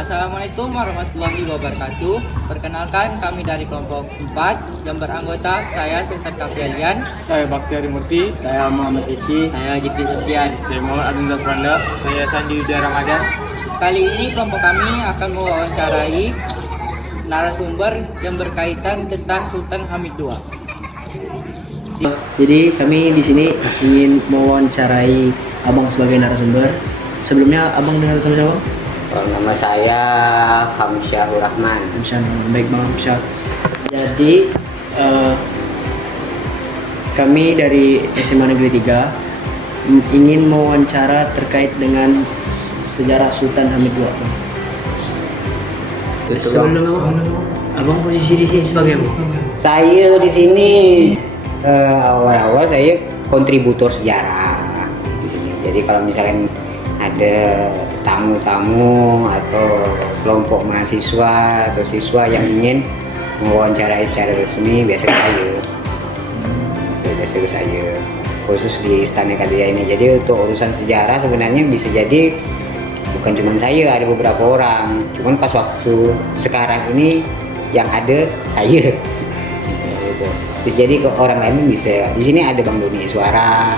Assalamualaikum warahmatullahi wabarakatuh. Perkenalkan, kami dari kelompok 4 yang beranggota saya Sultan Kaprialian, Saya Baktiari Murti. Saya Muhammad Rizky. saya Jipri Septian. Saya Muhammad Adinda Franda. Saya Sandi Yudhya Ramadan. Kali ini kelompok kami akan mewawancarai narasumber yang berkaitan tentang Sultan Hamid II. Jadi kami di sini ingin mewawancarai abang sebagai narasumber. Sebelumnya abang dengar sama siapa? Nama saya Hamsyahur Rahman. Baik bang Hamsyah. Jadi kami dari SMA Negeri 3 ingin mewawancara terkait dengan sejarah Sultan Hamid II. Sebelum abang posisi di sini sebagai apa? Saya di sini awal-awal saya kontributor sejarah di sini. Jadi kalau misalkan ada tamu-tamu atau kelompok mahasiswa atau siswa yang ingin mewawancarai secara resmi, biasanya saya khusus di Istana Kadria ini. Jadi untuk urusan sejarah sebenarnya bisa jadi bukan cuma saya, ada beberapa orang. Cuman pas waktu sekarang ini yang ada saya. Gitu. Bisa jadi ke orang lain bisa. Di sini ada Bang Doni Suara.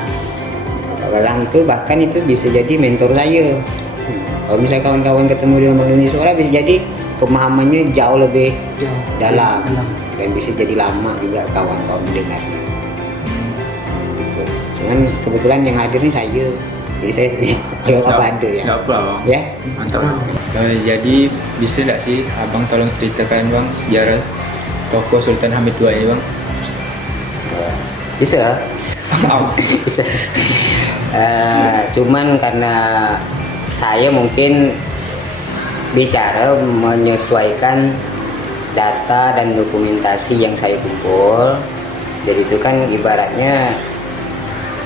Galang itu bahkan itu bisa jadi mentor saya. Kalau misalnya kawan-kawan ketemu dengan Bang Doni Suara bisa jadi pemahamannya jauh lebih dalam dan bisa jadi lama juga kawan-kawan mendengarnya. Gitu. Cuman kebetulan yang hadir ini saya. Jadi saya kalau apa ada ya. Enggak apa, Bang. Ya. Mantap. Jadi bisa nggak sih abang tolong ceritakan bang sejarah tokoh Sultan Hamid II ini bang? Bisa. Bisa. Cuman karena saya mungkin bicara menyesuaikan data dan dokumentasi yang saya kumpul. Jadi itu kan ibaratnya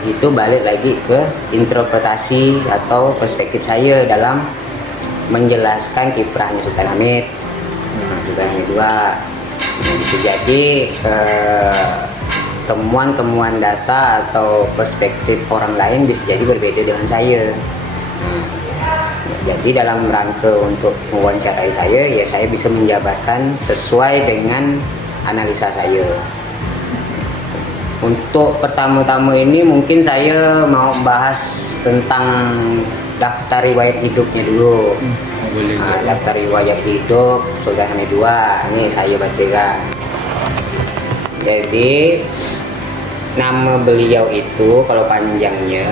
itu balik lagi ke interpretasi atau perspektif saya dalam menjelaskan kiprahnya Sultan Hamid. Sultan Hamid II. Bisa jadi temuan-temuan data atau perspektif orang lain bisa jadi berbeda dengan saya. Jadi dalam rangka untuk mewawancarai saya, ya saya bisa menjabarkan sesuai dengan analisa saya. Untuk pertama-tama ini mungkin saya mau bahas tentang daftar riwayat hidupnya dulu. Boleh. Daftar riwayat hidup Sultan Hamid II, ini saya bacakan. Jadi nama beliau itu kalau panjangnya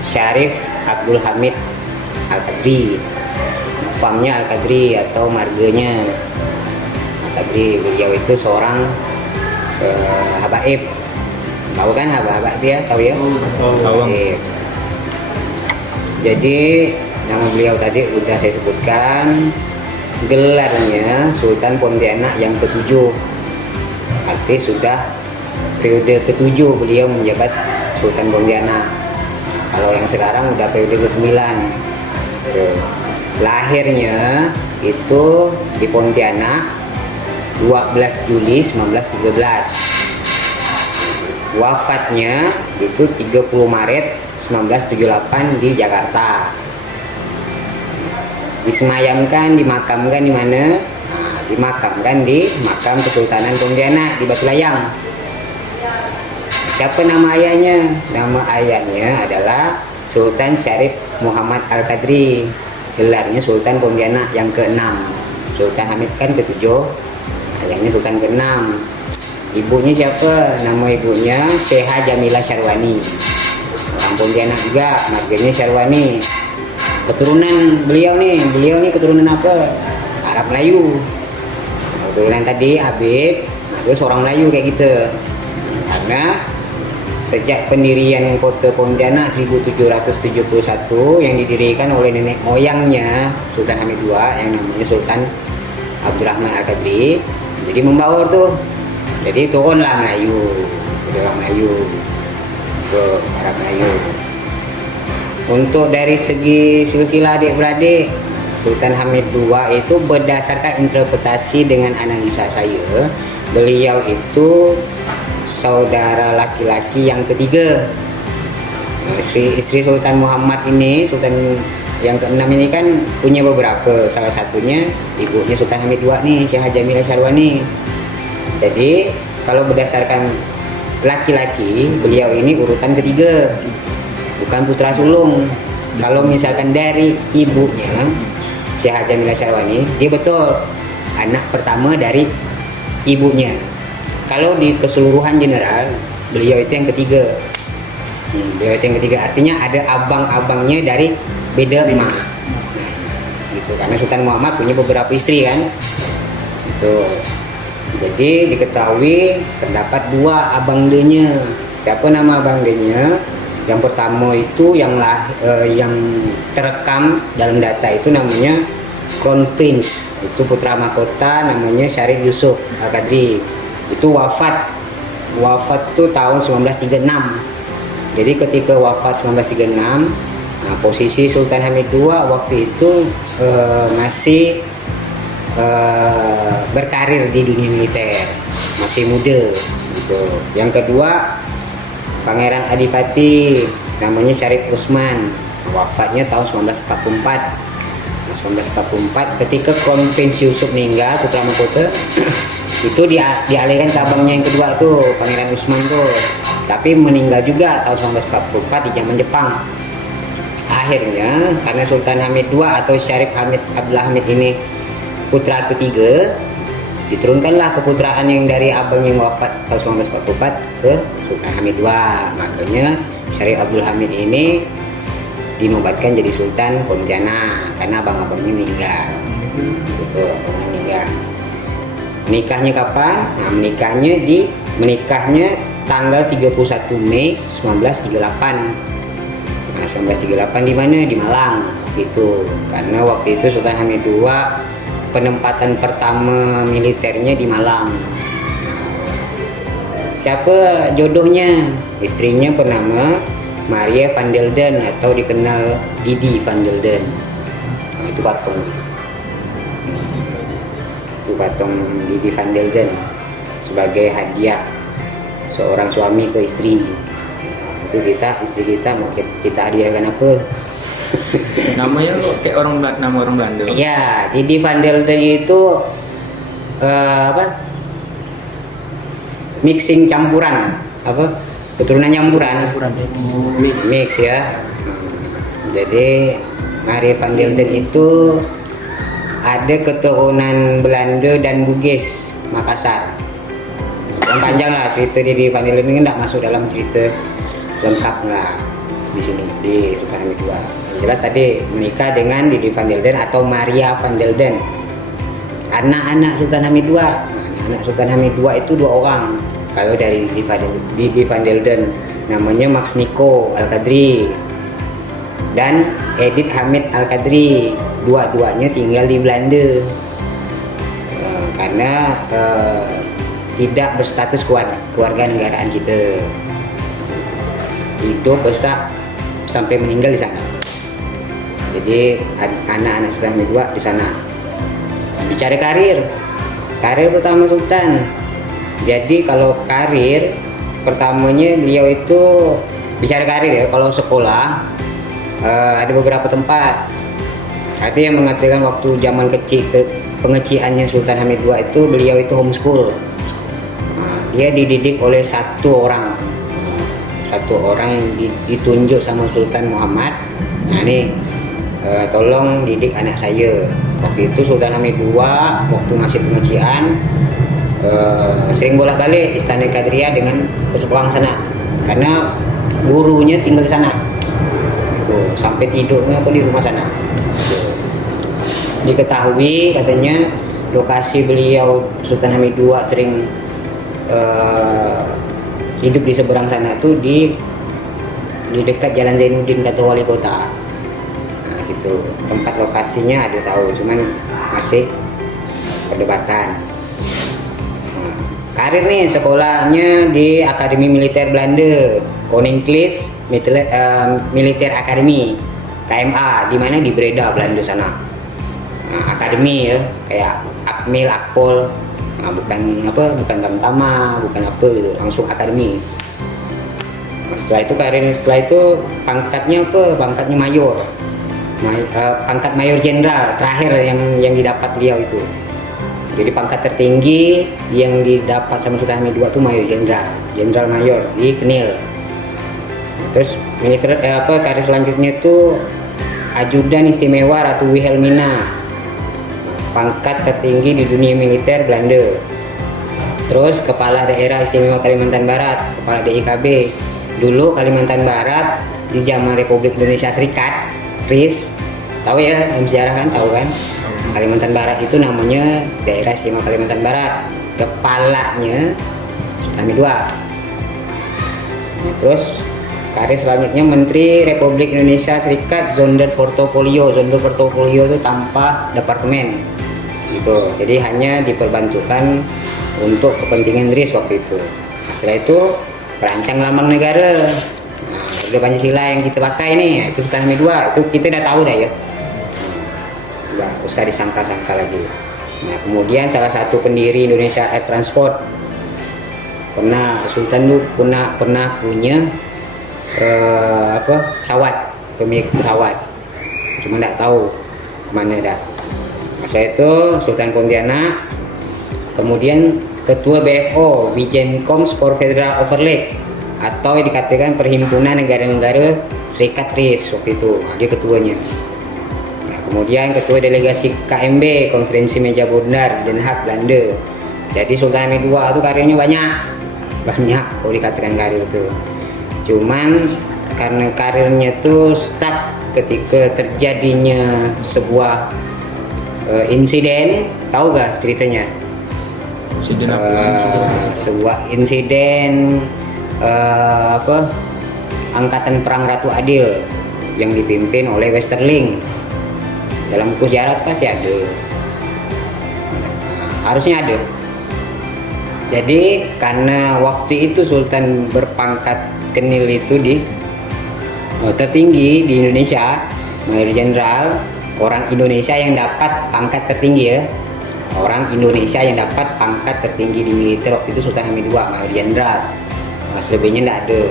Syarif Abdul Hamid Al-Qadri, famnya Al-Qadri atau marganya Al-Qadri. Beliau itu seorang habaib. Tahu kan habaib dia? Tahu ya? Habaib. Jadi nama beliau tadi udah saya sebutkan. Gelarnya Sultan Pontianak yang ke-7. Arti sudah periode ke-7 beliau menjabat Sultan Pontianak. Kalau yang sekarang udah periode ke-9. Lahirnya itu di Pontianak 12 Juli 1913. Wafatnya itu 30 Maret 1978 di Jakarta. Disemayamkan, dimakamkan di mana? Dimakamkan di makam Kesultanan Pontianak di Batu Layang. Siapa nama ayahnya? Nama ayahnya adalah Sultan Syarif Muhammad Al-Qadri. Gelarnya Sultan Pontianak yang ke-6. Sultan Hamid kan ke-7. Ayahnya Sultan ke-6. Ibunya siapa? Nama ibunya Syekha Jamila Syarwani. Orang Pontianak juga, marganya Syarwani. Keturunan beliau nih keturunan apa? Arab Melayu. Keturunan tadi Habib, terus orang Melayu kayak gitu. Karena sejak pendirian kota Pontianak 1771 yang didirikan oleh nenek moyangnya Sultan Hamid II yang namanya Sultan Abdurrahman Al-Qadri, jadi membaur tuh. Jadi turunlah Melayu, jadi orang Melayu ke Arab Melayu. Untuk dari segi silsilah adik-beradik, Sultan Hamid II itu berdasarkan interpretasi dengan analisa saya, beliau itu saudara laki-laki yang ketiga. Istri Sultan Muhammad ini, Sultan yang keenam ini kan punya beberapa, salah satunya ibunya Sultan Hamid II nih, Syekh Jamilah Syarwani. Jadi kalau berdasarkan laki-laki, beliau ini urutan ketiga, bukan putra sulung. Kalau misalkan dari ibunya Syekh Jamilah Syarwani, dia betul anak pertama dari ibunya. Kalau di keseluruhan general, beliau itu yang ketiga. Beliau itu yang ketiga, artinya ada abang-abangnya dari beda emak. Nah, gitu. Karena Sultan Muhammad punya beberapa istri kan. Itu. Jadi diketahui terdapat dua abang denya. Siapa nama abang denya? Yang pertama itu yang terekam dalam data itu namanya Crown Prince. Itu putra mahkota namanya Syarif Yusuf Al-Qadri. Itu wafat tuh tahun 1936. Jadi ketika wafat 1936, nah, posisi Sultan Hamid II waktu itu masih berkarir di dunia militer, masih muda gitu. Yang kedua Pangeran Adipati namanya Syarif Usman, wafatnya tahun 1944. Nah, 1944 ketika Crown Prince Yusuf meninggal, putra mahkota itu dialihkan ke abangnya yang kedua tuh, Pangeran Usman tuh, tapi meninggal juga tahun 1944 di zaman Jepang. Akhirnya karena Sultan Hamid II atau Syarif Abdullah Hamid ini putra ketiga, diturunkanlah keputraan yang dari abang yang wafat tahun 1944 ke Sultan Hamid II. Makanya Syarif Abdul Hamid ini dinobatkan jadi Sultan Pontianak karena abang-abangnya meninggal. Gitu, abangnya meninggal. Menikahnya kapan? Nah, menikahnya tanggal 31 Mei 1938. Nah, 1938 di mana? Di Malang gitu. Karena waktu itu Sultan Hamid II penempatan pertama militernya di Malang. Siapa jodohnya? Istrinya bernama Maria van Delden atau dikenal Didi van Delden. Nah, itu patung Didi van Delden sebagai hadiah seorang suami ke istri. Itu istri kita mau kita hadiahkan apa? Namanya kok kayak nama orang Belanda. Ya, Didi van Delden itu mixing campuran, keturunan campuran, mix ya. Jadi Maria van Delden itu ada keturunan Belanda dan Bugis Makassar. Panjang lah cerita Didi van Delden ini, nggak masuk dalam cerita lengkap lah di sini di Sultan Hamid II. Yang jelas tadi menikah dengan Didi van Delden atau Maria van Delden. Anak-anak Sultan Hamid II, anak Sultan Hamid II itu dua orang. Kalau dari Didi van Delden namanya Max Nico Al-Qadri dan Edith Hamid Al-Qadri. Dua-duanya tinggal di Belanda karena tidak berstatus keluarga negaraan kita. Hidup besar sampai meninggal di sana. Jadi anak-anak Sultan Hamid II di sana. Bicara karir pertama Sultan. Jadi kalau karir pertamanya beliau itu bicara karir ya. Kalau sekolah ada beberapa tempat. Ada yang mengatakan waktu zaman kecil pengeciannya Sultan Hamid II itu beliau itu homeschool. Nah, dia dididik oleh satu orang yang ditunjuk sama Sultan Muhammad. Nah ini tolong didik anak saya. Waktu itu Sultan Hamid II waktu masih pengecian sering bolak-balik Istana Kadria dengan pesepuang sana karena gurunya tinggal di sana. Sampai tidurnya di rumah sana. Diketahui katanya lokasi beliau Sultan Hamid II sering hidup di seberang sana tuh di dekat Jalan Zainuddin kata wali kota. Nah, gitu. Tempat lokasinya ada tahu, cuman masih perdebatan. Nah, karir nih sekolahnya di Akademi Militer Belanda, Koninklijke Militer Academy KMA, di mana di Breda Belanda sana. Nah, akademi ya, kayak Akmil, Akpol, nah, bukan Tamtama, bukan apa gitu, langsung akademi. Nah, setelah itu pangkatnya mayor. pangkat mayor jenderal terakhir yang didapat beliau itu. Jadi pangkat tertinggi yang didapat sama Sultan Hamid II itu mayor jenderal, jenderal mayor di Kenil. Terus militer karir selanjutnya itu ajudan istimewa Ratu Wilhelmina, pangkat tertinggi di dunia militer Belanda. Terus kepala daerah istimewa Kalimantan Barat, kepala DIKB. Dulu Kalimantan Barat di zaman Republik Indonesia Serikat, RIS, tahu ya, sejarah kan, tahu kan? Kalimantan Barat itu namanya daerah istimewa Kalimantan Barat. Kepalanya Sultan Hamid II. Nah, terus karir selanjutnya Menteri Republik Indonesia Serikat Sonderportofolio. Sonderportofolio itu tanpa departemen gitu, jadi hanya diperbantukan untuk kepentingan RIS waktu itu. Nah, setelah itu perancang lambang negara. Nah, udah Pancasila yang kita pakai nih, itu Sultan Hamid II, itu kita udah tahu dah ya, nggak usah disangka-sangka lagi. Nah, kemudian salah satu pendiri Indonesia Air Transport, Sultan itu pernah punya pesawat, pemilik pesawat, cuma nggak tahu kemana dah. Masa itu Sultan Pontianak, kemudian ketua BFO, Vigencoms for Federal Overlake, atau dikatakan Perhimpunan Negara-Negara Serikat RIS waktu itu. Nah, dia ketuanya. Nah, kemudian ketua delegasi KMB, Konferensi Meja Bundar, Den Haag, Belanda. Jadi Sultan Hamid II itu karirnya banyak kalau dikatakan karir itu. Cuman karena karirnya itu stuck ketika terjadinya sebuah insiden, tahu gak ceritanya? Insiden apa? Sebuah insiden angkatan perang Ratu Adil yang dipimpin oleh Westerling. Dalam buku sejarah pasti ada. Harusnya ada. Jadi karena waktu itu Sultan berpangkat Kenil itu tertinggi di Indonesia, Mayor Jenderal, orang Indonesia yang dapat pangkat tertinggi ya. Orang Indonesia yang dapat pangkat tertinggi di militer waktu itu Sultan Hamid II, Mayor Jenderal. Nah, selebihnya tidak ada.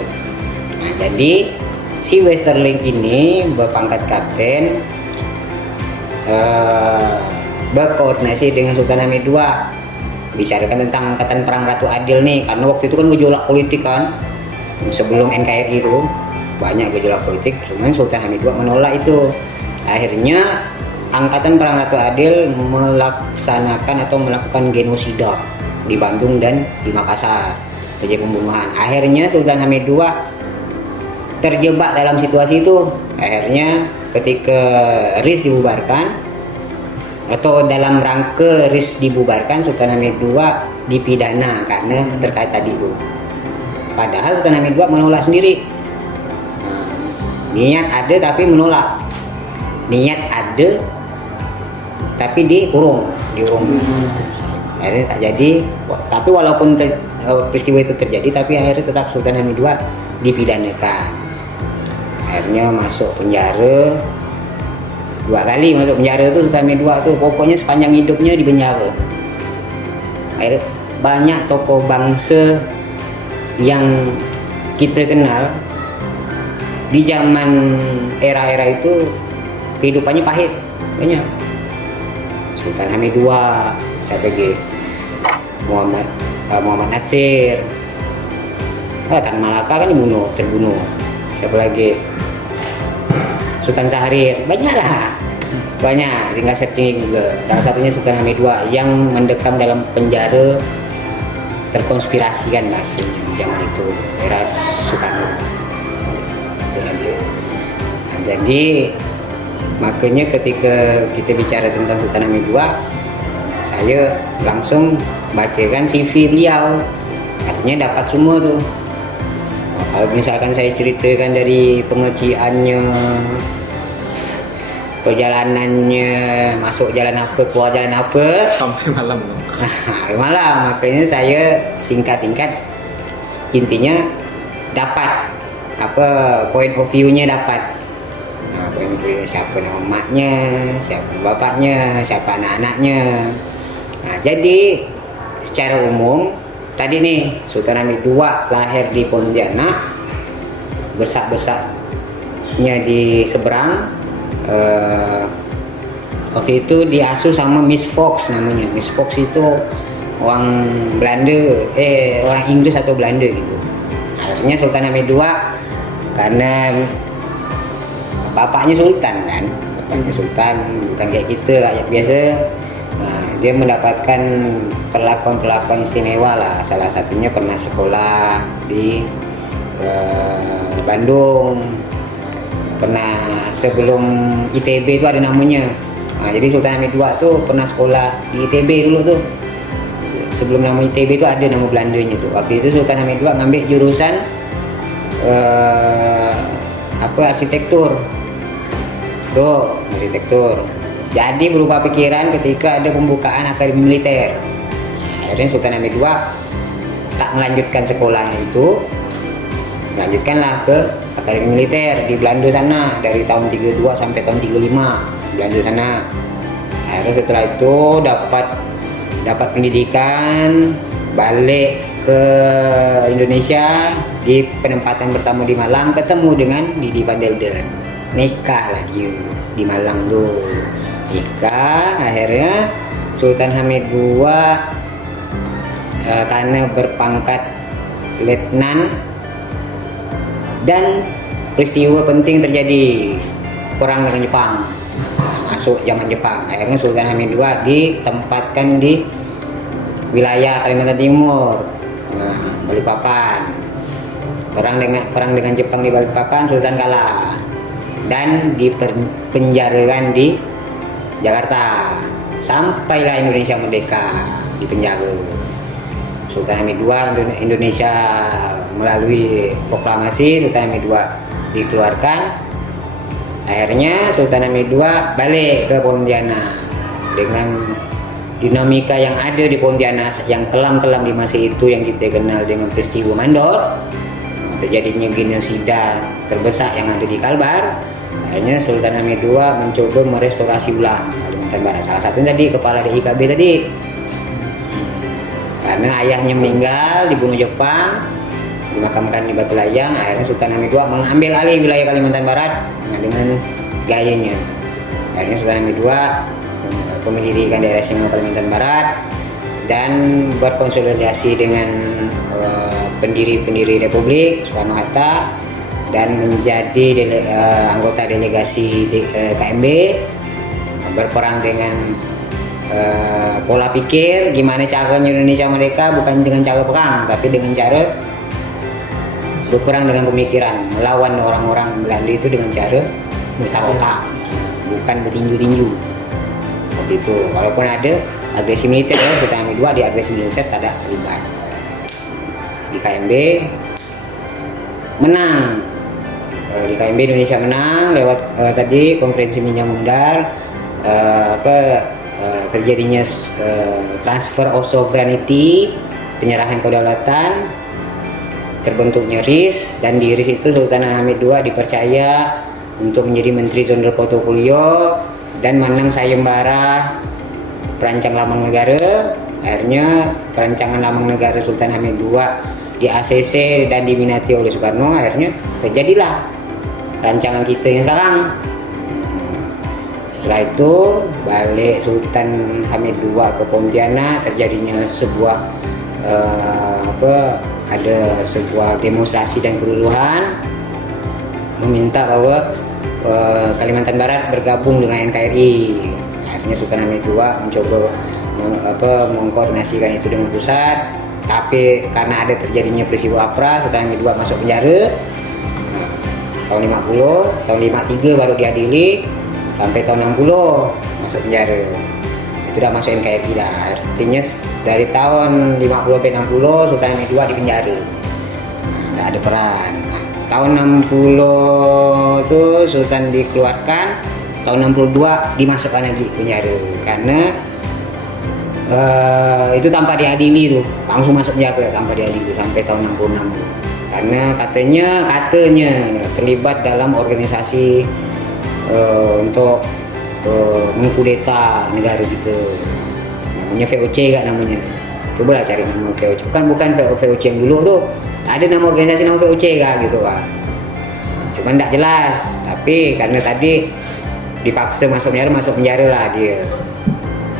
Nah, jadi si Westerling ini berpangkat kapten, berkoordinasi dengan Sultan Hamid II, bicarakan tentang angkatan perang Ratu Adil nih, karena waktu itu kan gejolak politik kan, sebelum NKRI itu banyak gejolak politik, cuman Sultan Hamid II menolak itu. Akhirnya angkatan perang Ratu Adil melaksanakan atau melakukan genosida di Bandung dan di Makassar, terjadi pembunuhan. Akhirnya Sultan Hamid II terjebak dalam situasi itu. Akhirnya ketika RIS dibubarkan atau dalam rangka RIS dibubarkan, Sultan Hamid II dipidana karena terkait tadi itu. Padahal Sultan Hamid II menolak sendiri. Niat ada tapi menolak. Niat ada tapi diurung. Akhirnya tak jadi. Tapi walaupun peristiwa itu terjadi, tapi akhirnya tetap Sultan Hamid II dipidanakan. Akhirnya masuk penjara 2 kali. Masuk penjara itu Sultan Hamid II tuh pokoknya sepanjang hidupnya di penjara. Akhirnya banyak tokoh bangsa yang kita kenal di zaman era-era itu kehidupannya pahit, banyak. Sultan Hamid II, siapa lagi? Muhammad Nasir. Tan Malaka kan terbunuh. Siapa lagi? Sultan Syahrir, banyak, tinggal searching juga. Salah satunya Sultan Hamid II yang mendekam dalam penjara, terkonspirasi kan bahasanya di zaman itu, era Soekarno. Nah, jadi makanya ketika kita bicara tentang Sultan Hamid II, saya langsung bacakan CV beliau, artinya dapat semua tuh. Nah, kalau misalkan saya ceritakan dari pengerjaannya, perjalanannya, masuk jalan apa, keluar jalan apa, Sampai malam dong. malam. Makanya saya singkat-singkat, intinya dapat point of view-nya dapat. Nah, point of view siapa nama emaknya, siapa bapaknya, siapa anak-anaknya. Nah, jadi secara umum tadi nih Sultan Hamid II lahir di Pontianak, besar-besarnya di seberang, waktu itu diasuh sama Miss Fox namanya. Miss Fox itu orang Belanda, orang Inggris atau Belanda gitu. Akhirnya Sultan Hamid II karena bapaknya Sultan kan, bapaknya Sultan bukan kayak kita rakyat biasa. Nah, dia mendapatkan perlakuan istimewa lah. Salah satunya pernah sekolah di Bandung, pernah sebelum ITB itu ada namanya. Nah, jadi Sultan Hamid II tuh pernah sekolah di ITB dulu tuh. Sebelum nama ITB itu ada nama Belandanya tuh. Waktu itu Sultan Hamid II ngambil jurusan arsitektur. Tuh, arsitektur. Jadi berubah pikiran ketika ada pembukaan akademi militer. Akhirnya Sultan Hamid II tak melanjutkan sekolahnya itu, melanjutkanlah ke akademi militer di Belanda sana dari tahun 32 sampai tahun 35 Belanda sana. Akhirnya setelah itu dapat pendidikan, balik ke Indonesia, di penempatan pertama di Malang ketemu dengan Didi van Delden. Nikah lah dia di Malang tuh. Nikah, akhirnya Sultan Hamid II karena berpangkat letnan dan peristiwa penting terjadi, perang dengan Jepang, masuk zaman Jepang. Akhirnya Sultan Hamid II ditempatkan di wilayah Kalimantan Timur, Balikpapan. Perang dengan Jepang di Balikpapan, Sultan kalah dan dipenjarakan di Jakarta. Sampailah Indonesia merdeka di penjara. Sultan Hamid II Indonesia melalui proklamasi Sultan Hamid II dikeluarkan. Akhirnya Sultan Hamid II balik ke Pontianak dengan dinamika yang ada di Pontianak yang kelam-kelam di masa itu yang kita kenal dengan peristiwa Mandor, terjadinya genosida terbesar yang ada di Kalbar. Akhirnya Sultan Hamid II mencoba merestorasi ulang Kalimantan Barat. Salah satunya tadi kepala DIKB tadi, karena ayahnya meninggal dibunuh Jepang, dimakamkan di Batu Layang. Akhirnya Sultan Hamid II mengambil alih wilayah Kalimantan Barat dengan gayanya. Akhirnya Sultan Hamid II mendirikan daerah istimewa Kalimantan Barat dan berkonsolidasi dengan pendiri-pendiri Republik Soekarno-Hatta dan menjadi anggota delegasi KMB, berperang dengan pola pikir gimana caranya Indonesia merdeka, bukan dengan cara perang tapi dengan cara berperang dengan pemikiran, melawan orang-orang Belanda itu dengan cara bertarung, bukan bertinju-tinju. Waktu itu walaupun ada agresi militer, Sultan Hamid II di agresi militer tidak terlibat. Di KMB menang, di KMB Indonesia menang lewat tadi konferensi Minang Mundar, terjadinya transfer of sovereignty, penyerahan kedaulatan, terbentuknya RIS, dan di RIS itu Sultan Hamid II dipercaya untuk menjadi Menteri Jenderal Protokolio dan menang sayembara perancang lambang negara. Akhirnya perancangan lambang negara Sultan Hamid II di ACC dan diminati oleh Soekarno. Akhirnya terjadilah rancangan kita yang sekarang. Setelah itu balik Sultan Hamid II ke Pontianak, terjadinya sebuah ada sebuah demonstrasi dan kerusuhan meminta bahwa Kalimantan Barat bergabung dengan NKRI. Akhirnya Sultan Hamid II mencoba mengkoordinasikan itu dengan pusat, tapi karena ada terjadinya peristiwa APRA, Sultan Hamid II masuk penjara. Tahun 50, tahun 53 baru diadili, sampai tahun 60 masuk penjara. Itu udah masuk NKRI lah. Artinya dari tahun 50 sampai 60 Sultan Hamid II di penjara. Nggak ada peran. Tahun 60 itu Sultan dikeluarkan, tahun 62 dimasukkan lagi penjara karena itu tanpa diadili tuh, langsung masuk penjara tanpa diadili sampai tahun 66 karena katanya terlibat dalam organisasi untuk mengkudeta negara gitu, namanya VOC gak namanya, coba lah cari nama VOC, bukan VOC yang dulu tuh, ada nama organisasi nama VOC gak gitu kan, cuman tidak jelas. Tapi karena tadi dipaksa masuk penjara lah dia,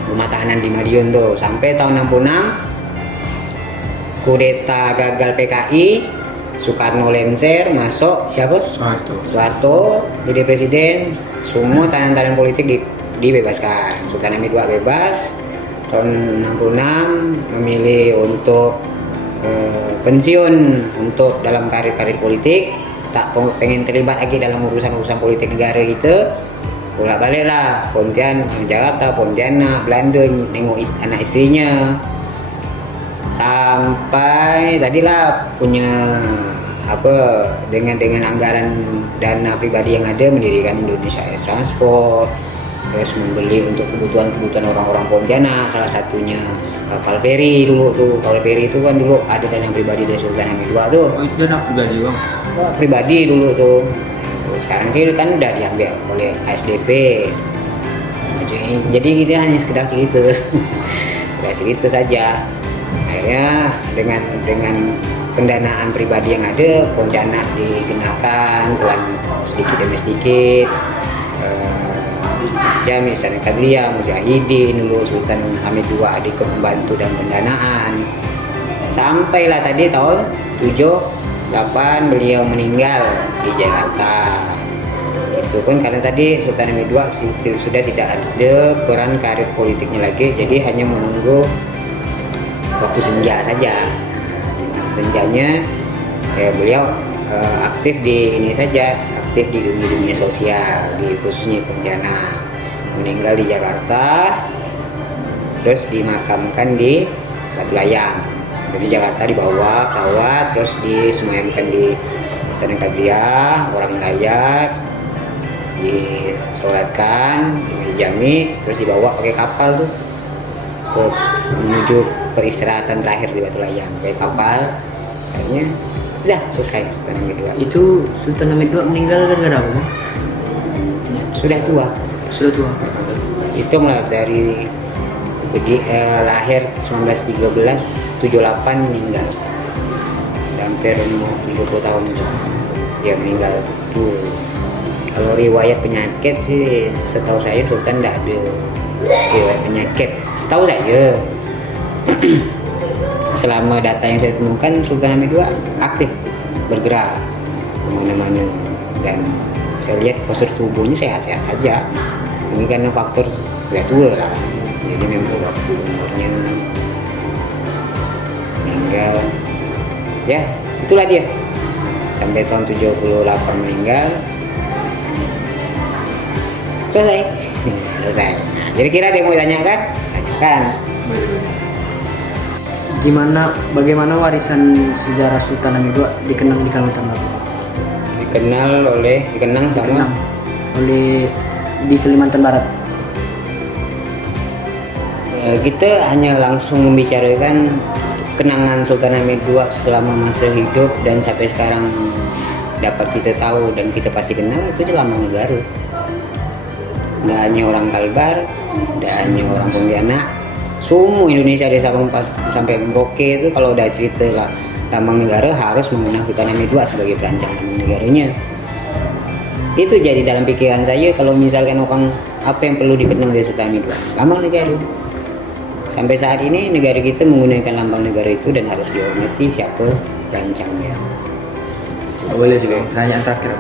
rumah tahanan di Madiun tuh sampai tahun 66 kudeta gagal PKI, Soekarno lengser, masuk siapa? Soeharto jadi presiden, semua tahanan-tahanan politik dibebaskan. Sultan Hamid II bebas. Tahun 66 memilih untuk pensiun untuk dalam karir politik, tak pengen terlibat lagi dalam urusan politik negara gitu. Bolak-balik lah Jakarta, Pontianak, Belanda, nengok anak istrinya. Sampai tadilah punya dengan anggaran dana pribadi yang ada mendirikan Indonesia Air Transport, terus membeli untuk kebutuhan orang-orang Pontianak, salah satunya kapal feri dulu tuh. Kapal feri itu kan dulu ada dana pribadi dari Sultan Hamid II tuh. Oh, itu dana pribadi bang? Oh, pribadi dulu tuh. Sekarang kan udah diambil oleh ASDP. Jadi kita hanya sekedar segitu. Sekedar segitu saja. Akhirnya dengan pendanaan pribadi yang ada, Pontianak digunakan pelan sedikit demi sedikit. Misalnya Kadria, Mujahidin dulu, Sultan Hamid II adik pembantu dan pendanaan. Sampailah tadi tahun 78 beliau meninggal di Jakarta. Itu pun karena tadi Sultan Hamid II sudah tidak ada peran karir politiknya lagi, jadi hanya menunggu waktu senja saja. Di masa senjanya ya beliau aktif di dunia sosial, di khususnya Pontianak. Meninggal di Jakarta, terus dimakamkan di Batu Layang. Dari Jakarta dibawa pesawat, terus disemayamkan di Istana Kadria, orang layak, disolatkan, dijami, terus dibawa pakai kapal tuh menuju peristirahatan terakhir di Batu Layang, pakai kapal. Akhirnya udah selesai Sultan Hamid II. Itu Sultan Hamid II meninggal gara-gara apa? Sudah tua. Hitung lah dari lahir 1913, 78 meninggal. Hampir 70 tahun dia meninggal tuh. Kalau riwayat penyakit sih setahu saya Sultan tidak ada riwayat penyakit. Setahu saya selama data yang saya temukan Sultan Hamid II aktif bergerak kemana-mana dan saya lihat postur tubuhnya sehat-sehat saja. Ini karena faktor udah tua lah, jadi memang waktu umurnya meninggal ya itulah dia sampai tahun 78 meninggal. Selesai. Nah, kira-kira dia mau tanyakan? Bagaimana warisan sejarah Sultan Hamid II dikenang di Kalimantan Barat? Dikenang oleh di Kalimantan Barat. Kita hanya langsung membicarakan kenangan Sultan Hamid II selama masa hidup dan sampai sekarang dapat kita tahu dan kita pasti kenal itu di lambang negara. Nggak hanya orang Kalbar, nggak hanya orang Pontianak, semua Indonesia dari Sabang sampai Merauke itu kalau udah cerita lah lambang negara harus menggunakan Sultan Hamid II sebagai perancang lambang negaranya. Itu jadi dalam pikiran saya kalau misalkan orang apa yang perlu dikenang dari Sultan Hamid II, lambang negara. Sampai saat ini negara kita menggunakan lambang negara itu dan harus dihormati siapa perancangnya. Boleh sih bang, pertanyaan terakhir.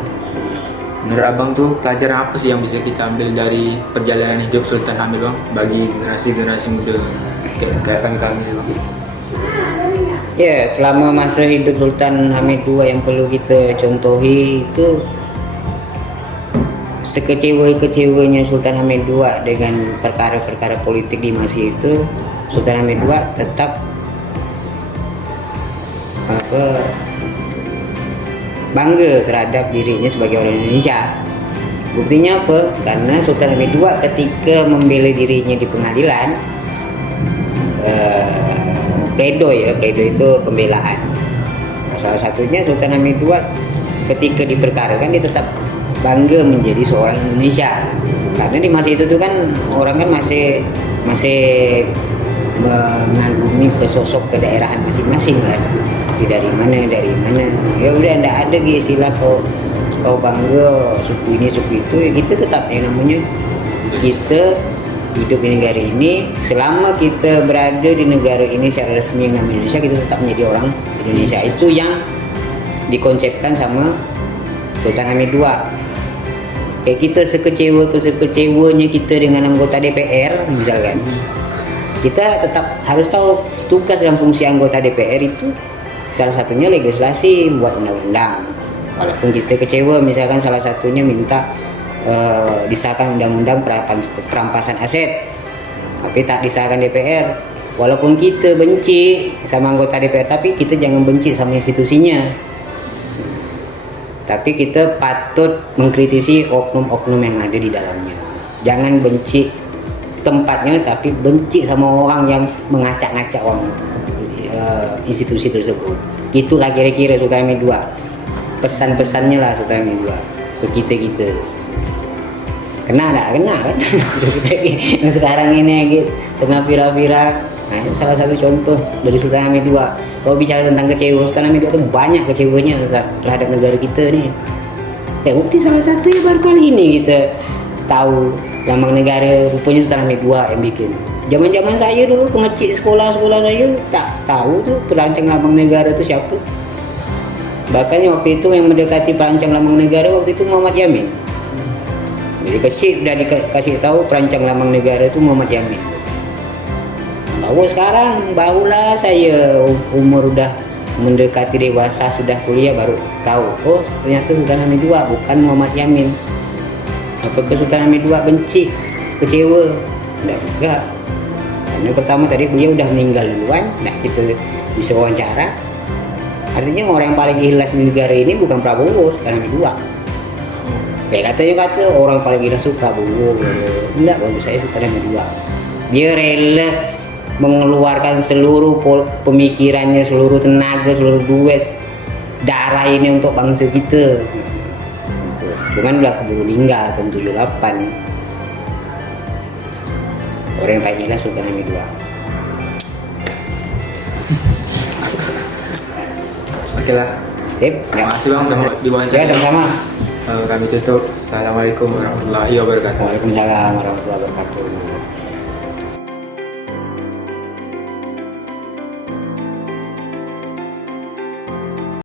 Menurut abang tuh pelajaran apa sih yang bisa kita ambil dari perjalanan hidup Sultan Hamid bang bagi generasi muda kayak kami bang? Ya, selama masa hidup Sultan Hamid II yang perlu kita contohi itu sekecewa-kecewanya Sultan Hamid II dengan perkara-perkara politik di masa itu, Sultan Hamid II tetap bangga terhadap dirinya sebagai orang Indonesia. Buktinya apa? Karena Sultan Hamid II ketika membela dirinya di pengadilan, pledoi itu pembelaan. Nah, salah satunya Sultan Hamid II ketika diperkarakan dia tetap bangga menjadi seorang Indonesia. Karena di masa itu tuh kan orang kan masih mengagumi sosok kedaerahan masing-masing kan. Dari mana ya udah ndak ada istilah kau kau bangga suku ini suku itu, ya kita tetap yang namanya kita hidup di negara ini. Selama kita berada di negara ini secara resmi yang namanya Indonesia, kita tetap menjadi orang Indonesia. Itu yang dikonsepkan sama Sultan Hamid II. Kayak kita sekecewa-sekecewanya kita dengan anggota DPR misalkan, kita tetap harus tahu tugas dan fungsi anggota DPR itu salah satunya legislasi, buat undang-undang. Walaupun kita kecewa misalkan salah satunya minta disahkan undang-undang perampasan aset, tapi tak disahkan DPR. Walaupun kita benci sama anggota DPR, tapi kita jangan benci sama institusinya. Tapi kita patut mengkritisi oknum-oknum yang ada di dalamnya. Jangan benci tempatnya, tapi benci sama orang yang mengacak-ngacak orang institusi tersebut. Itulah kira-kira Sultan Hamid II. Pesan-pesannya lah Sultan Hamid II ke kita. Kena kan? Yang sekarang ini tengah viral-viral. Nah, salah satu contoh dari Sultan Hamid II. Kalau bicara tentang kecewa, Sultan Hamid II itu banyak kecewanya terhadap negara kita nih. Ya bukti salah satunya baru kali ini kita tahu lambang negara rupanya Sultan Hamid II yang bikin. Zaman-zaman saya dulu pengecik sekolah-sekolah saya tak tahu tuh perancang lambang negara itu siapa. Bahkan waktu itu yang mendekati perancang lambang negara waktu itu Muhammad Yamin. Jadi kecil udah dikasih tahu perancang lambang negara itu Muhammad Yamin. Baru sekarang, barulah saya umur udah mendekati dewasa, sudah kuliah baru tahu. Oh ternyata Sultan Hamid II bukan Muhammad Yamin. Apakah Sultan Hamid II benci, kecewa? Enggak. Karena pertama tadi beliau udah meninggal duluan, nah kita bisa wawancara. Artinya orang yang paling ikhlas di negara ini bukan Prabowo, Sultan Hamid II. Kayak kata orang paling ikhlas itu Prabowo. Enggak, bagi saya Sultan Hamid II. Dia rela mengeluarkan seluruh pemikirannya, seluruh tenaga, seluruh duit, darah ini untuk bangsa kita. Cuman udah keburu meninggal tahun 78. Orang yang paling ikhlas Sultan Hamid II. Oke lah. Sip. Terima kasih bang udah diwawancara. Ya sama-sama. Kami tutup. Assalamualaikum warahmatullahi wabarakatuh. Waalaikumsalam warahmatullahi wabarakatuh.